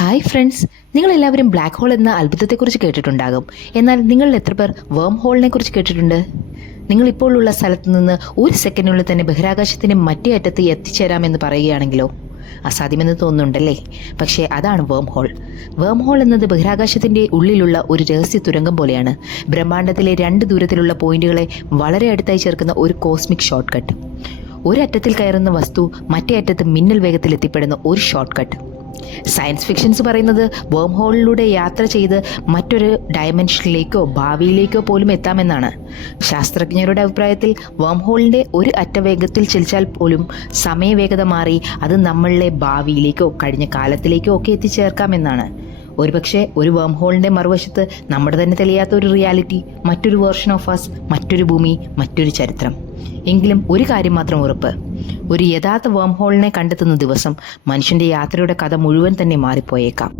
Hi friends, നിങ്ങളെല്ലാവരും black hole എന്ന അത്ഭുതത്തെക്കുറിച്ച് കേട്ടിട്ടുണ്ടാകും. എന്നാൽ നിങ്ങളിൽ എത്ര പേർ വേം ഹോളിനെ കുറിച്ച് കേട്ടിട്ടുണ്ട്? നിങ്ങളിപ്പോൾ ഉള്ള സ്ഥലത്ത് നിന്ന് ഒരു സെക്കൻഡിനുള്ളിൽ തന്നെ ബഹിരാകാശത്തിൻ്റെ മറ്റേ അറ്റത്ത് എത്തിച്ചേരാമെന്ന് പറയുകയാണെങ്കിലോ? അസാധ്യമെന്ന് തോന്നുന്നുണ്ടല്ലേ? പക്ഷേ അതാണ് വേം ഹോൾ. വേം ഹോൾ എന്നത് ബഹിരാകാശത്തിൻ്റെ ഉള്ളിലുള്ള ഒരു രഹസ്യ തുരങ്കം പോലെയാണ്. ബ്രഹ്മാണ്ഡത്തിലെ രണ്ട് ദൂരത്തിലുള്ള പോയിന്റുകളെ വളരെ അടുത്തായി ചേർക്കുന്ന ഒരു കോസ്മിക് ഷോർട്ട് കട്ട്. ഒരറ്റത്തിൽ കയറുന്ന വസ്തു മറ്റേ അറ്റത്ത് മിന്നൽ വേഗത്തിൽ എത്തിപ്പെടുന്ന ഒരു ഷോർട്ട് കട്ട്. സയൻസ് ഫിക്ഷൻസ് പറയുന്നത് വേം ഹോളിലൂടെ യാത്ര ചെയ്ത് മറ്റൊരു ഡയമെൻഷനിലേക്കോ ഭാവിയിലേക്കോ പോലും എത്താമെന്നാണ്. ശാസ്ത്രജ്ഞരുടെ അഭിപ്രായത്തിൽ വേം ഹോളിൻ്റെ ഒരു അറ്റ വേഗത്തിൽ ചലിച്ചാൽ പോലും സമയവേഗത മാറി അത് നമ്മളുടെ ഭാവിയിലേക്കോ കഴിഞ്ഞ കാലത്തിലേക്കോ ഒക്കെ എത്തിച്ചേർക്കാമെന്നാണ്. ഒരുപക്ഷെ ഒരു വേം ഹോളിൻ്റെ മറുവശത്ത് നമ്മുടെ തന്നെ തെളിയാത്ത ഒരു റിയാലിറ്റി, മറ്റൊരു വേർഷൻ ഓഫ് അസ്, മറ്റൊരു ഭൂമി, മറ്റൊരു ചരിത്രം. എങ്കിലും ഒരു കാര്യം മാത്രം ഉറപ്പ്, ഒരു യഥാർത്ഥ വേം ഹോളിനെ കണ്ടെത്തുന്ന ദിവസം മനുഷ്യൻ്റെ യാത്രയുടെ കഥ മുഴുവൻ തന്നെ മാറിപ്പോയേക്കാം.